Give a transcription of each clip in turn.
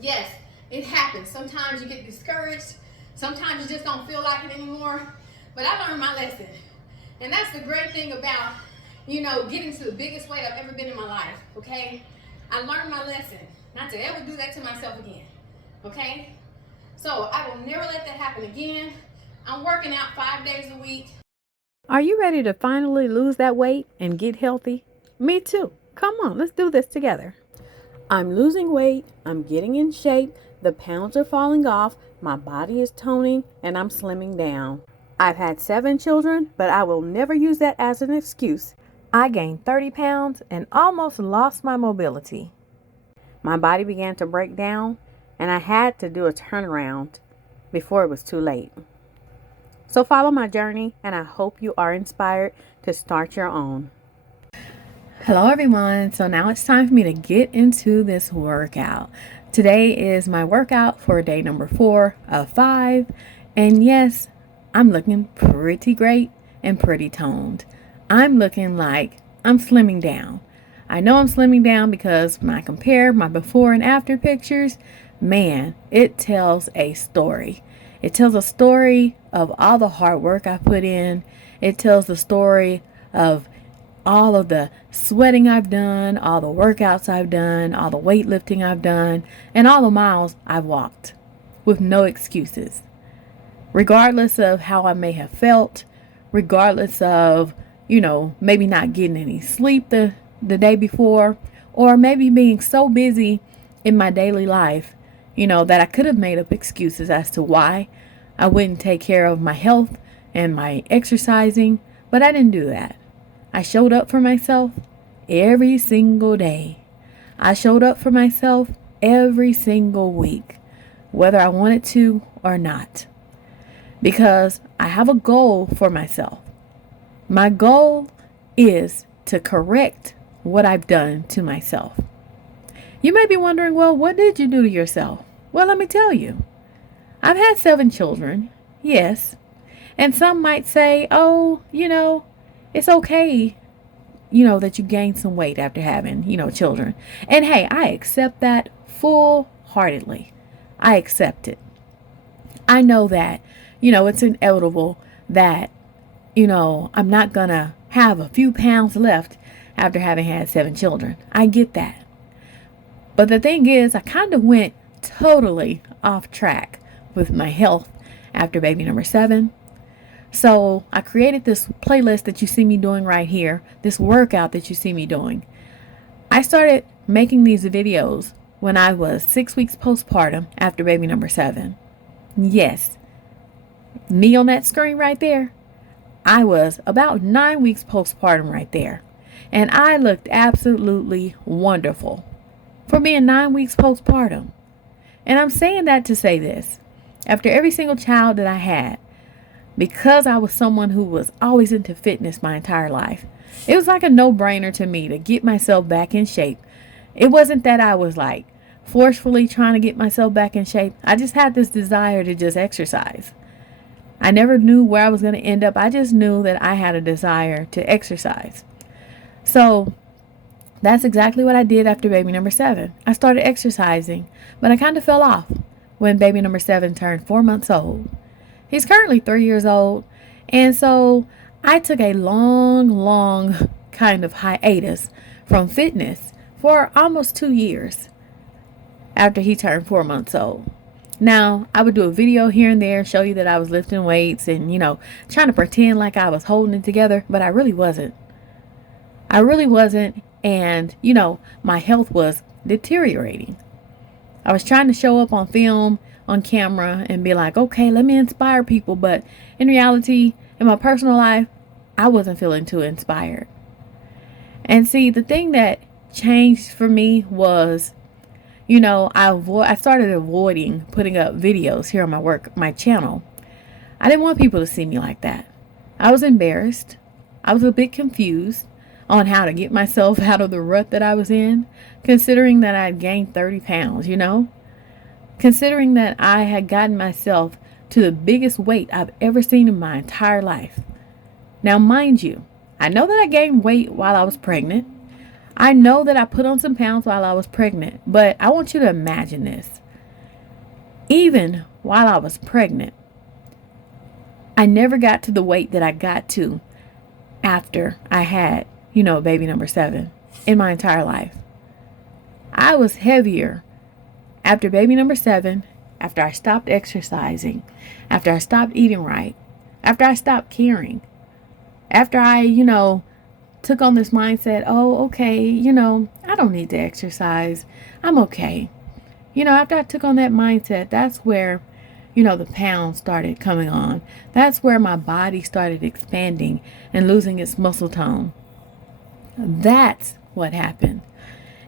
Yes, it happens. Sometimes you get discouraged. Sometimes you just don't feel like it anymore. But I learned my lesson. And that's the great thing about, getting to the biggest weight I've ever been in my life, okay? I learned my lesson. Not to ever do that to myself again, okay? So I will never let that happen again. I'm working out 5 days a week. Are you ready to finally lose that weight and get healthy? Me too. Come on, let's do this together. I'm losing weight, I'm getting in shape, the pounds are falling off, my body is toning, and I'm slimming down. I've had 7 children, but I will never use that as an excuse. I gained 30 pounds and almost lost my mobility. My body began to break down, and I had to do a turnaround before it was too late. So follow my journey, and I hope you are inspired to start your own. Hello everyone. So now it's time for me to get into this workout. Today is my workout for day number 4 of 5. And yes, I'm looking pretty great and pretty toned. I'm looking like I'm slimming down. I know I'm slimming down because when I compare my before and after pictures, man, it tells a story. It tells a story of all the hard work I put in. It tells the story of all of the sweating I've done, all the workouts I've done, all the weightlifting I've done, and all the miles I've walked with no excuses. Regardless of how I may have felt, regardless of, maybe not getting any sleep the day before, or maybe being so busy in my daily life, that I could have made up excuses as to why I wouldn't take care of my health and my exercising, but I didn't do that. I showed up for myself every single day. I showed up for myself every single week, whether I wanted to or not, because I have a goal for myself. My goal is to correct what I've done to myself. You may be wondering, well, what did you do to yourself? Well, let me tell you. I've had 7 children, yes. And some might say, oh, it's okay, that you gain some weight after having, children. And hey, I accept that full-heartedly. I accept it. I know that, it's inevitable that, I'm not going to have a few pounds left after having had 7 children. I get that. But the thing is, I kind of went totally off track with my health after baby number 7. So I created this playlist that you see me doing right here, this workout that you see me doing. I started making these videos when I was 6 weeks postpartum after baby number 7. Yes, me on that screen right there, I was about 9 weeks postpartum right there. And I looked absolutely wonderful for being 9 weeks postpartum. And I'm saying that to say this. After every single child that I had, because I was someone who was always into fitness my entire life, it was like a no-brainer to me to get myself back in shape. It wasn't that I was like forcefully trying to get myself back in shape. I just had this desire to just exercise. I never knew where I was going to end up. I just knew that I had a desire to exercise. So that's exactly what I did after baby number 7. I started exercising, but I kind of fell off when baby number 7 turned 4 months old. He's currently 3 years old, and so I took a long kind of hiatus from fitness for almost 2 years after he turned 4 months old. Now, I would do a video here and there, show you that I was lifting weights and, trying to pretend like I was holding it together, but I really wasn't. And, my health was deteriorating. I was trying to show up on film, on camera, and be like, okay, let me inspire people. But in reality, in my personal life, I wasn't feeling too inspired. And see, the thing that changed for me was, I started avoiding putting up videos here on my channel. I didn't want people to see me like that. I was embarrassed. I was a bit confused on how to get myself out of the rut that I was in, considering that I had gained 30 pounds, considering that I had gotten myself to the biggest weight I've ever seen in my entire life. Now, mind you, I know that I gained weight while I was pregnant. I know that I put on some pounds while I was pregnant, but I want you to imagine this. Even while I was pregnant, I never got to the weight that I got to after I had, baby number 7 in my entire life. I was heavier after baby number 7, after I stopped exercising, after I stopped eating right, after I stopped caring, after I, took on this mindset, oh, okay, I don't need to exercise. I'm okay. After I took on that mindset, that's where, the pounds started coming on. That's where my body started expanding and losing its muscle tone. That's what happened.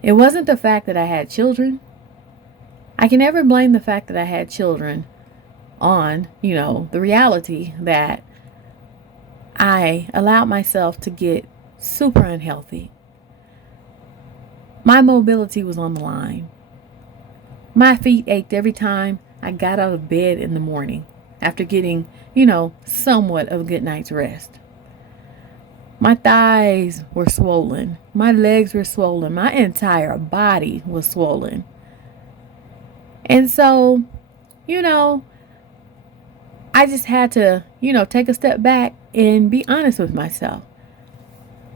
It wasn't the fact that I had children. I can never blame the fact that I had children on, the reality that I allowed myself to get super unhealthy. My mobility was on the line. My feet ached every time I got out of bed in the morning after getting, somewhat of a good night's rest. My thighs were swollen. My legs were swollen. My entire body was swollen. And so, I just had to, take a step back and be honest with myself.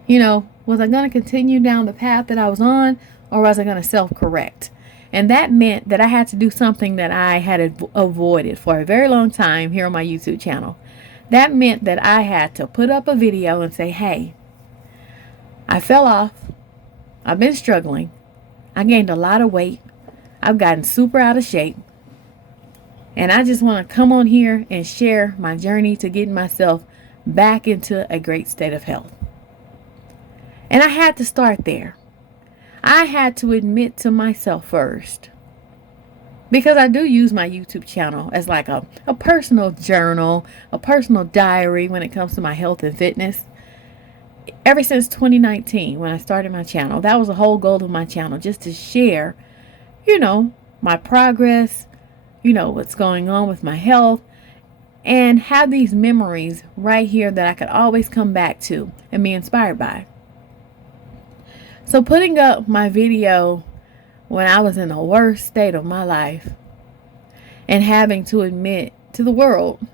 Was I going to continue down the path that I was on, or was I going to self-correct? And that meant that I had to do something that I had avoided for a very long time here on my YouTube channel. That meant that I had to put up a video and say, hey, I fell off. I've been struggling. I gained a lot of weight. I've gotten super out of shape. And I just want to come on here and share my journey to getting myself back into a great state of health. And I had to start there. I had to admit to myself first, because I do use my YouTube channel as like a personal journal, a personal diary when it comes to my health and fitness. Ever since 2019, when I started my channel, that was the whole goal of my channel, just to share, my progress, what's going on with my health, and have these memories right here that I could always come back to and be inspired by. So putting up my video when I was in the worst state of my life and having to admit to the world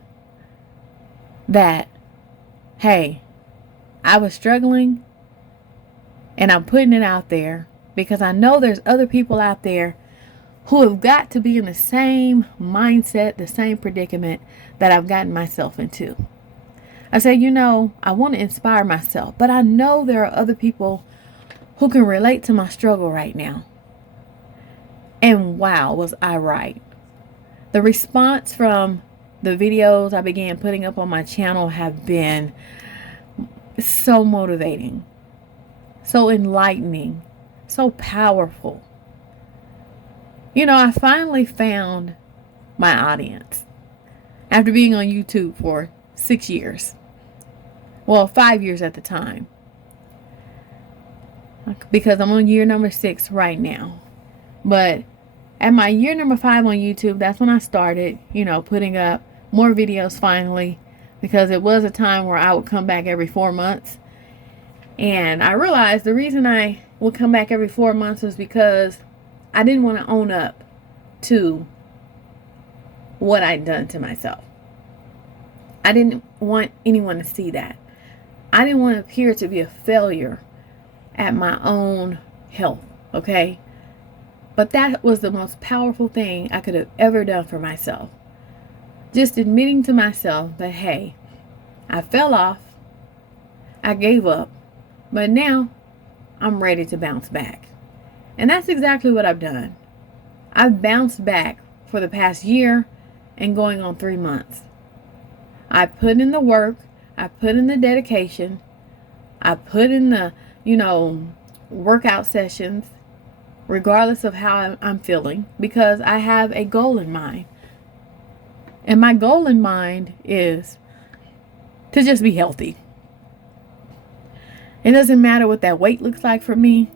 that, hey, I was struggling, and I'm putting it out there because I know there's other people out there who have got to be in the same mindset, the same predicament that I've gotten myself into. I said, I want to inspire myself, but I know there are other people who can relate to my struggle right now. And wow, was I right. The response from the videos I began putting up on my channel have been so motivating, so enlightening, so powerful. I finally found my audience after being on YouTube for 6 years. Well, 5 years at the time, because I'm on year number 6 right now. But at my year number 5 on YouTube, that's when I started, putting up more videos finally, because it was a time where I would come back every 4 months. And I realized the reason I would come back every 4 months was because I didn't want to own up to what I'd done to myself. I didn't want anyone to see that. I didn't want to appear to be a failure at my own health, okay? But that was the most powerful thing I could have ever done for myself. Just admitting to myself that, hey, I fell off, I gave up, but now I'm ready to bounce back. And that's exactly what I've done. I've bounced back for the past year and going on 3 months. I put in the work, I put in the dedication, I put in the workout sessions, regardless of how I'm feeling, because I have a goal in mind. And my goal in mind is to just be healthy. It doesn't matter what that weight looks like for me.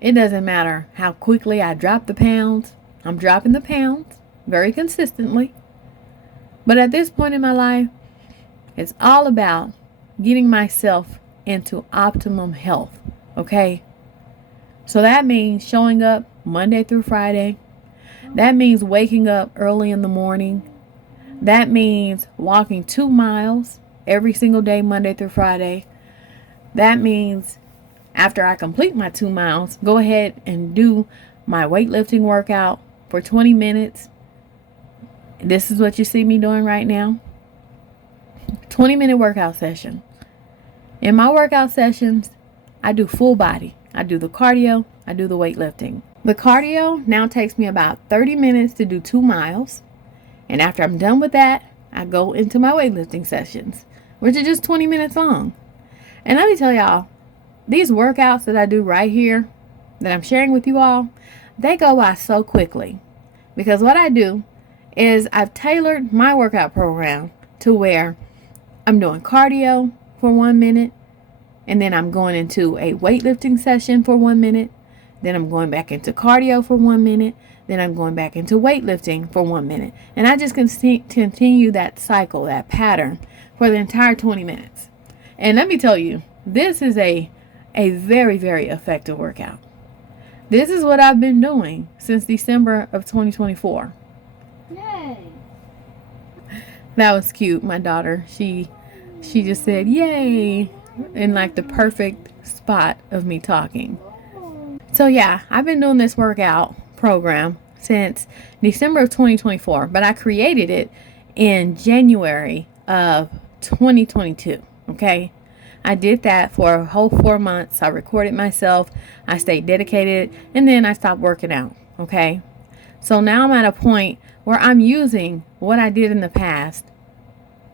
It doesn't matter how quickly I drop the pounds. I'm dropping the pounds very consistently. But at this point in my life, it's all about getting myself into optimum health. Okay? So that means showing up Monday through Friday, That means waking up early in the morning. That means walking 2 miles every single day, Monday through Friday. That means after I complete my 2 miles, go ahead and do my weightlifting workout for 20 minutes. This is what you see me doing right now. 20-minute workout session. In my workout sessions, I do full body. I do the cardio. I do the weightlifting. The cardio now takes me about 30 minutes to do 2 miles. And after I'm done with that, I go into my weightlifting sessions, which are just 20 minutes long. And let me tell y'all, these workouts that I do right here, that I'm sharing with you all, they go by so quickly. Because what I do is I've tailored my workout program to where I'm doing cardio for 1 minute, and then I'm going into a weightlifting session for 1 minute, then I'm going back into cardio for 1 minute, then I'm going back into weightlifting for 1 minute. And I just continue that cycle, that pattern for the entire 20 minutes. And let me tell you, this is a very, very effective workout. This is what I've been doing since December of 2024. Yay! That was cute. My daughter, she just said, yay, in like the perfect spot of me talking. So yeah, I've been doing this workout program since December of 2024, but I created it in January of 2022. Okay. I did that for a whole 4 months. I recorded myself. I stayed dedicated, and then I stopped working out. Okay. So now I'm at a point where I'm using what I did in the past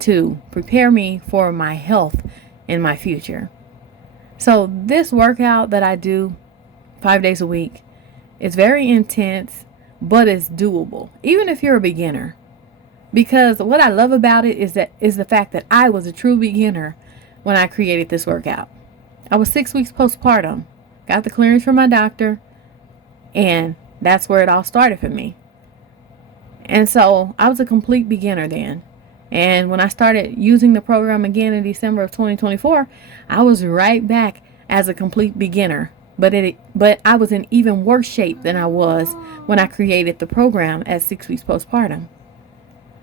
to prepare me for my health in my future. So this workout that I do 5 days a week, it's very intense, but it's doable, even if you're a beginner. Because what I love about it is the fact that I was a true beginner when I created this workout. I was 6 weeks postpartum, got the clearance from my doctor, and that's where it all started for me. And so I was a complete beginner then. And when I started using the program again in December of 2024, I was right back as a complete beginner. But I was in even worse shape than I was when I created the program at 6 weeks postpartum.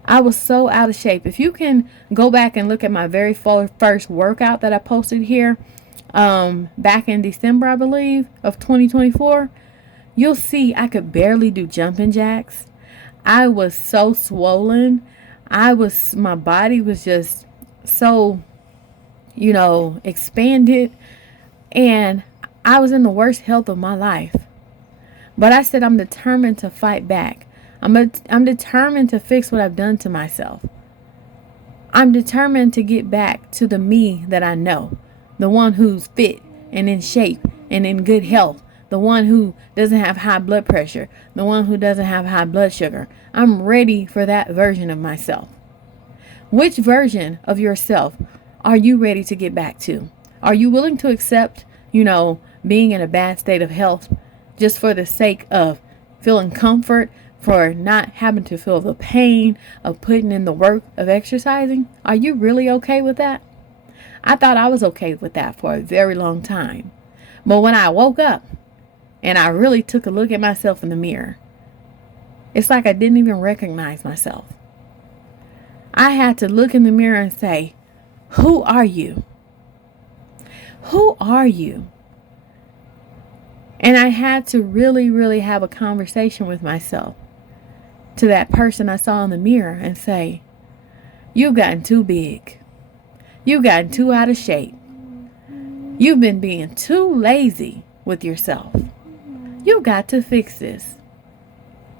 I was so out of shape. If you can go back and look at my very first workout that I posted here back in December, I believe, of 2024, you'll see I could barely do jumping jacks. I was so swollen. My body was just so, expanded, and I was in the worst health of my life. But I said, I'm determined to fight back. I'm determined to fix what I've done to myself. I'm determined to get back to the me that I know, the one who's fit and in shape and in good health, the one who doesn't have high blood pressure, the one who doesn't have high blood sugar. I'm ready for that version of myself. Which version of yourself are you ready to get back to? Are you willing to accept, being in a bad state of health just for the sake of feeling comfort, for not having to feel the pain of putting in the work of exercising? Are you really okay with that? I thought I was okay with that for a very long time. But when I woke up and I really took a look at myself in the mirror, it's like I didn't even recognize myself. I had to look in the mirror and say, who are you? Who are you? And I had to really, really have a conversation with myself, to that person I saw in the mirror, and say, you've gotten too big. You've gotten too out of shape. You've been being too lazy with yourself. You've got to fix this.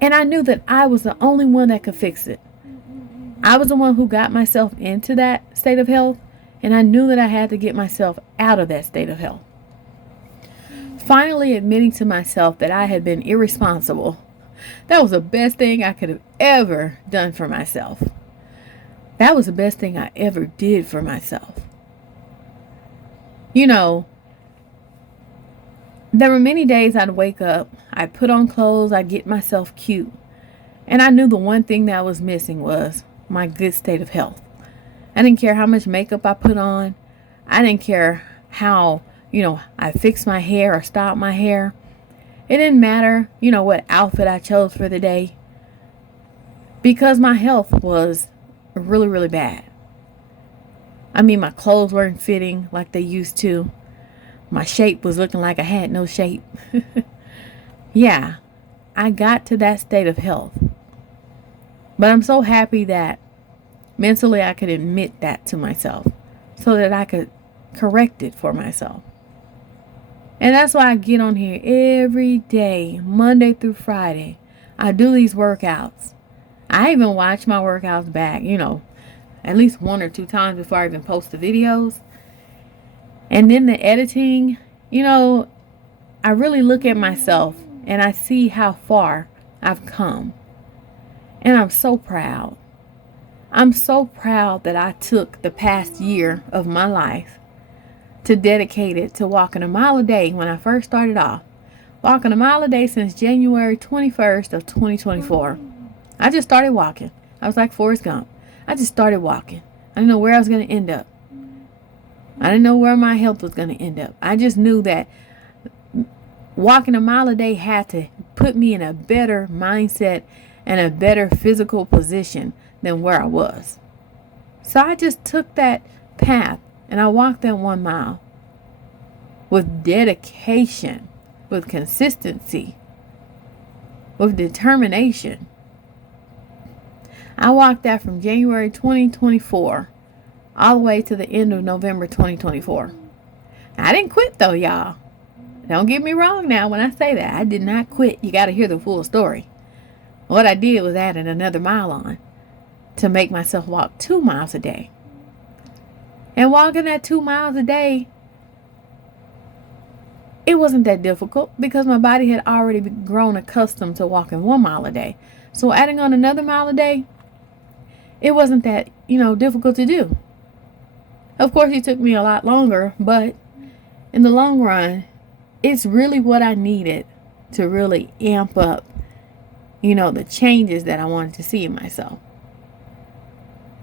And I knew that I was the only one that could fix it. I was the one who got myself into that state of health, and I knew that I had to get myself out of that state of health. Finally admitting to myself that I had been irresponsible. That was the best thing I could have ever done for myself. That was the best thing I ever did for myself. There were many days I'd wake up, I'd put on clothes, I'd get myself cute. And I knew the one thing that I was missing was my good state of health. I didn't care how much makeup I put on. I didn't care how, I fixed my hair or styled my hair. It didn't matter, what outfit I chose for the day. because my health was really, really bad. I mean, my clothes weren't fitting like they used to. My shape was looking like I had no shape. Yeah, I got to that state of health. But I'm so happy that mentally I could admit that to myself so that I could correct it for myself. And that's why I get on here every day, Monday through Friday. I do these workouts. I even watch my workouts back, at least 1 or 2 times before I even post the videos. And then the editing, I really look at myself and I see how far I've come. And I'm so proud. I'm so proud that I took the past year of my life to dedicate it to walking a mile a day when I first started off. Walking a mile a day since January 21st of 2024. I just started walking. I was like Forrest Gump. I just started walking. I didn't know where I was going to end up. I didn't know where my health was going to end up. I just knew that walking a mile a day had to put me in a better mindset and a better physical position than where I was. So I just took that path and I walked that 1 mile with dedication, with consistency, with determination. I walked that from January 2024 all the way to the end of November 2024. I didn't quit though, y'all. Don't get me wrong now when I say that. I did not quit. You got to hear the full story. What I did was added another mile on to make myself walk 2 miles a day. And walking that 2 miles a day, it wasn't that difficult because my body had already grown accustomed to walking 1 mile a day. So adding on another mile a day, it wasn't that, difficult to do. Of course, it took me a lot longer, but in the long run, it's really what I needed to really amp up, the changes that I wanted to see in myself.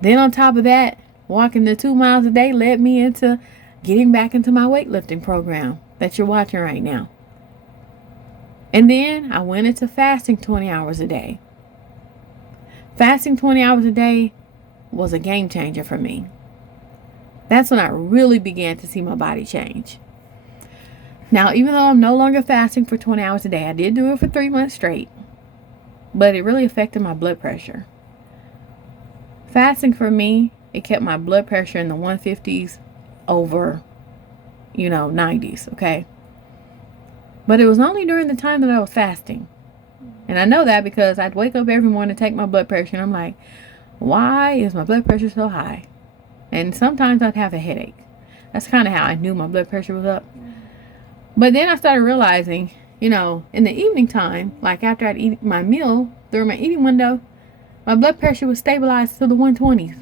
Then on top of that, walking the 2 miles a day led me into getting back into my weightlifting program that you're watching right now. And then I went into fasting 20 hours a day. Fasting 20 hours a day was a game changer for me. That's when I really began to see my body change. Now, even though I'm no longer fasting for 20 hours a day, I did do it for 3 months straight. But it really affected my blood pressure. Fasting for me, it kept my blood pressure in the 150s over, 90s, okay? But it was only during the time that I was fasting. And I know that because I'd wake up every morning to take my blood pressure and I'm like, why is my blood pressure so high? And sometimes I'd have a headache. That's kind of how I knew my blood pressure was up. But then I started realizing, in the evening time, like after I'd eat my meal during my eating window, my blood pressure was stabilized to the 120s,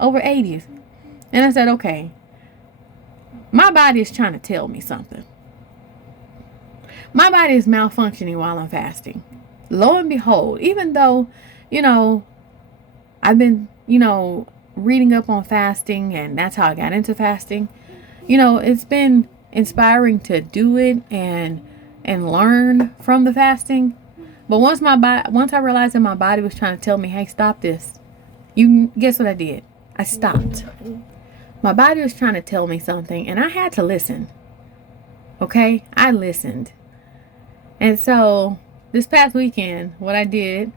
over 80s. And I said, okay, my body is trying to tell me something. My body is malfunctioning while I'm fasting. Lo and behold, even though, I've been, reading up on fasting and that's how I got into fasting, it's been inspiring to do it and learn from the fasting. But once I realized that my body was trying to tell me, hey, stop this, guess what I did? I stopped. My body was trying to tell me something and I had to listen. Okay? I listened. And so this past weekend, what I did,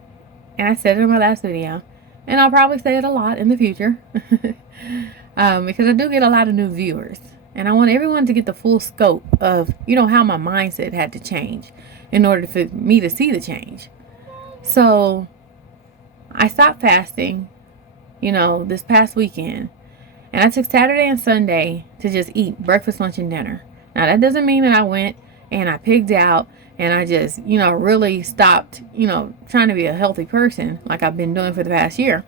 and I said it in my last video, and I'll probably say it a lot in the future, because I do get a lot of new viewers. And I want everyone to get the full scope of, how my mindset had to change in order for me to see the change. So I stopped fasting, this past weekend. And I took Saturday and Sunday to just eat breakfast, lunch, and dinner. Now, that doesn't mean that I went and I pigged out and I just, really stopped, trying to be a healthy person like I've been doing for the past year.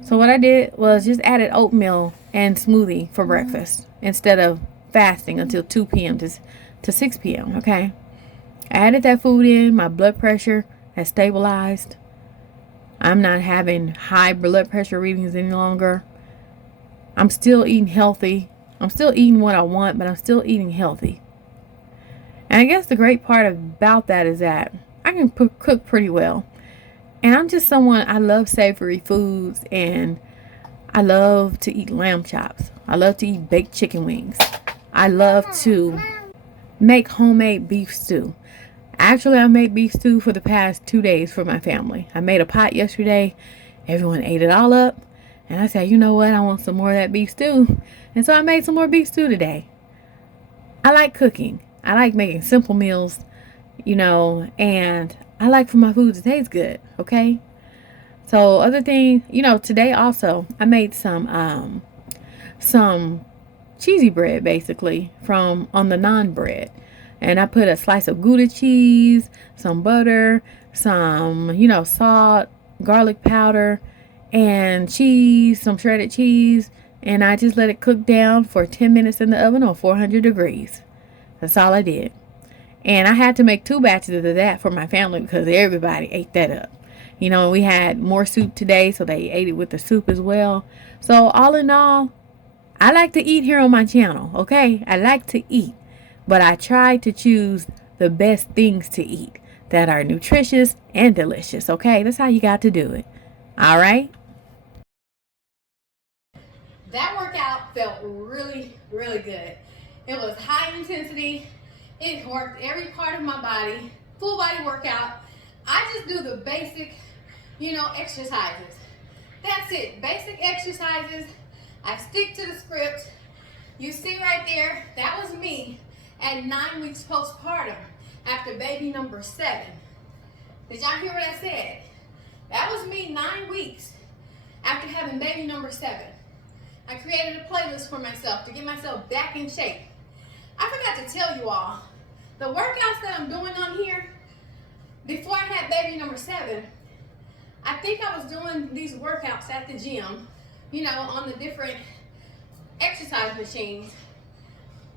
So what I did was just added oatmeal and smoothie for breakfast instead of fasting until 2 p.m. to 6 p.m., okay? I added that food in. My blood pressure has stabilized. I'm not having high blood pressure readings any longer. I'm still eating healthy. I'm still eating what I want, but I'm still eating healthy. And I guess the great part about that is that I can cook pretty well. And I'm just someone, I love savory foods, and I love to eat lamb chops. I love to eat baked chicken wings. I love to make homemade beef stew. Actually, I made beef stew for the past 2 days for my family. I made a pot yesterday. Everyone ate it all up. And I said, you know what? I want some more of that beef stew. And so I made some more beef stew today. I like cooking. I like making simple meals, and I like for my food to taste good, okay? So other thing, today also I made some cheesy bread basically from on the naan bread. And I put a slice of Gouda cheese, some butter, some, salt, garlic powder, and cheese, some shredded cheese. And I just let it cook down for 10 minutes in the oven on 400 degrees. That's all I did. And I had to make 2 batches of that for my family because everybody ate that up. We had more soup today, so they ate it with the soup as well. So all in all, I like to eat here on my channel, okay? I like to eat. But I try to choose the best things to eat that are nutritious and delicious, okay? That's how you got to do it. All right? That workout felt really, really good. It was high intensity. It worked every part of my body. Full body workout. I just do the basic, exercises. That's it. Basic exercises. I stick to the script. You see right there, that was me at 9 weeks postpartum after baby number 7. Did y'all hear what I said? That was me 9 weeks after having baby number 7. I created a playlist for myself to get myself back in shape. I forgot to tell you all, the workouts that I'm doing on here, before I had baby number 7, I think I was doing these workouts at the gym, on the different exercise machines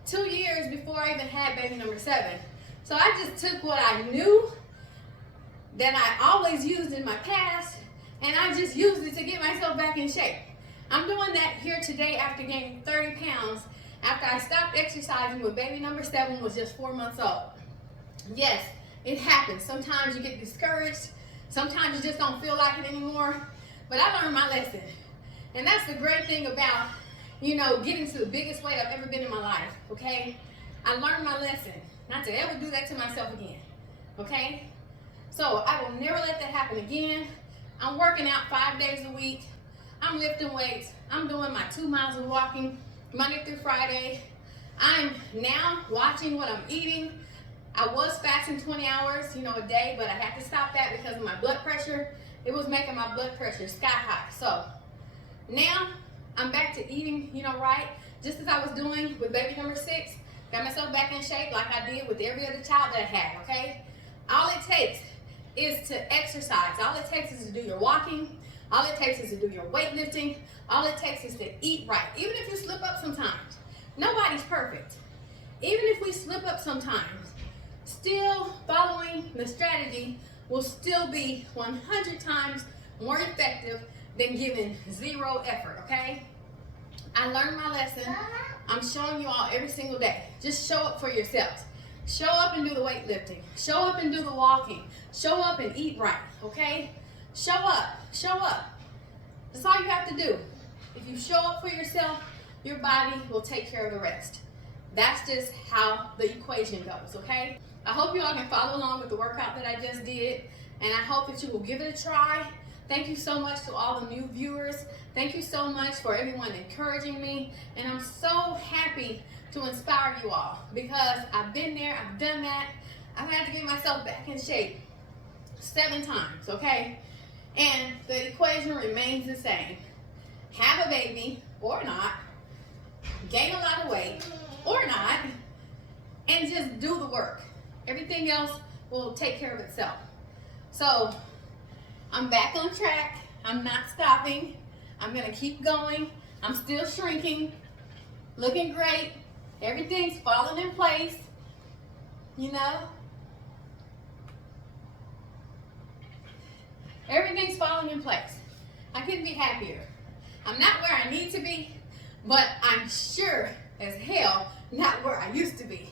2 years before I even had baby number 7. So I just took what I knew that I always used in my past, and I just used it to get myself back in shape. I'm doing that here today after gaining 30 pounds after I stopped exercising when baby number 7 was just 4 months old. Yes, it happens. Sometimes you get discouraged. Sometimes you just don't feel like it anymore. But I learned my lesson. And that's the great thing about, getting to the biggest weight I've ever been in my life, okay? I learned my lesson not to ever do that to myself again, okay? So I will never let that happen again. I'm working out 5 days a week. I'm lifting weights. I'm doing my 2 miles of walking Monday through Friday. I'm now watching what I'm eating. I was fasting 20 hours, a day, but I had to stop that because of my blood pressure. It was making my blood pressure sky high. So now I'm back to eating, right, just as I was doing with baby number 6. Got myself back in shape like I did with every other child that I had, okay? All it takes is to exercise. All it takes is to do your walking. All it takes is to do your weightlifting. All it takes is to eat right. Even if you slip up sometimes, nobody's perfect. Even if we slip up sometimes, still following the strategy will still be 100 times more effective than giving 0 effort, okay? I learned my lesson. I'm showing you all every single day. Just show up for yourselves. Show up and do the weightlifting. Show up and do the walking. Show up and eat right, okay? Show up. Show up. That's all you have to do. If you show up for yourself, your body will take care of the rest. That's just how the equation goes, okay? I hope you all can follow along with the workout that I just did, and I hope that you will give it a try. Thank you so much to all the new viewers. Thank you so much for everyone encouraging me, and I'm so happy to inspire you all because I've been there, I've done that. I've had to get myself back in shape 7 times, okay? And the equation remains the same. Have a baby or not, gain a lot of weight or not, and just do the work. Everything else will take care of itself. So I'm back on track. I'm not stopping. I'm gonna keep going. I'm still shrinking, looking great. Everything's falling in place, Everything's falling in place. I couldn't be happier. I'm not where I need to be, but I'm sure as hell not where I used to be.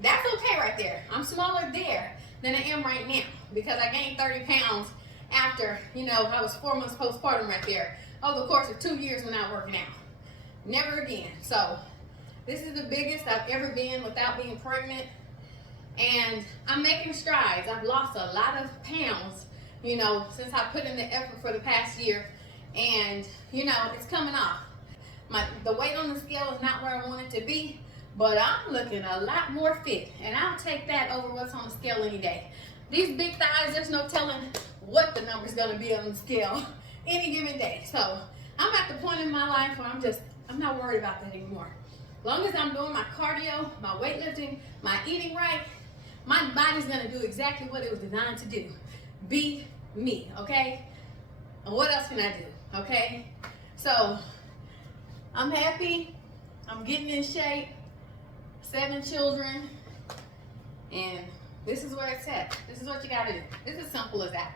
That's okay right there. I'm smaller there than I am right now because I gained 30 pounds after, I was 4 months postpartum right there, over the course of 2 years without working out. Never again. So this is the biggest I've ever been without being pregnant. And I'm making strides. I've lost a lot of pounds, since I put in the effort for the past year. And, it's coming off. The weight on the scale is not where I want it to be, but I'm looking a lot more fit. And I'll take that over what's on the scale any day. These big thighs, there's no telling what the number's going to be on the scale any given day. So I'm at the point in my life where I'm not worried about that anymore. As long as I'm doing my cardio, my weightlifting, my eating right, my body's going to do exactly what it was designed to do. Be me, okay? And what else can I do, okay? So I'm happy. I'm getting in shape. 7 children. And this is where it's at. This is what you got to do. It's as simple as that.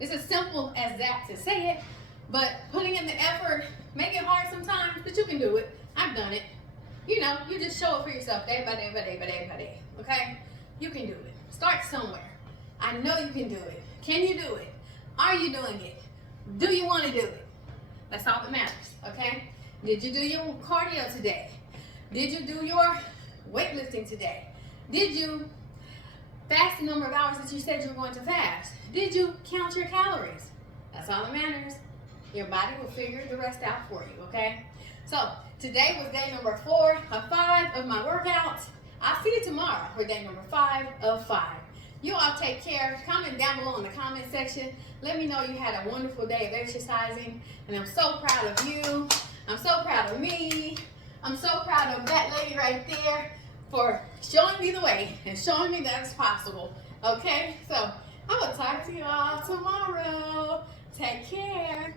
It's as simple as that to say it, but putting in the effort, make it hard sometimes, but you can do it. I've done it. You just show it for yourself day by day by day by day by day, okay? You can do it. Start somewhere. I know you can do it. Can you do it? Are you doing it? Do you want to do it? That's all that matters, okay? Did you do your cardio today? Did you do your weightlifting today? Did you fast the number of hours that you said you were going to fast? Did you count your calories? That's all that matters. Your body will figure the rest out for you, okay? So today was day number 4 of 5 of my workouts. I'll see you tomorrow for day number 5 of 5. You all take care. Comment down below in the comment section. Let me know you had a wonderful day of exercising. And I'm so proud of you. I'm so proud of me. I'm so proud of that lady right there for showing me the way and showing me that it's possible. Okay? So I will talk to you all tomorrow. Take care.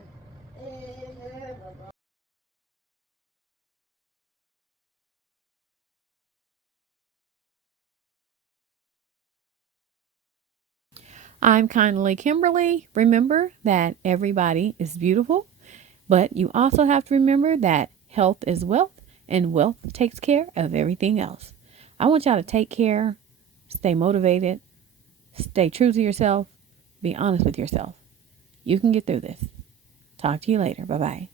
I'm kindly Kimberly. Remember that everybody is beautiful, but you also have to remember that health is wealth and wealth takes care of everything else. I want y'all to take care, stay motivated, stay true to yourself, be honest with yourself. You can get through this. Talk to you later. Bye-bye.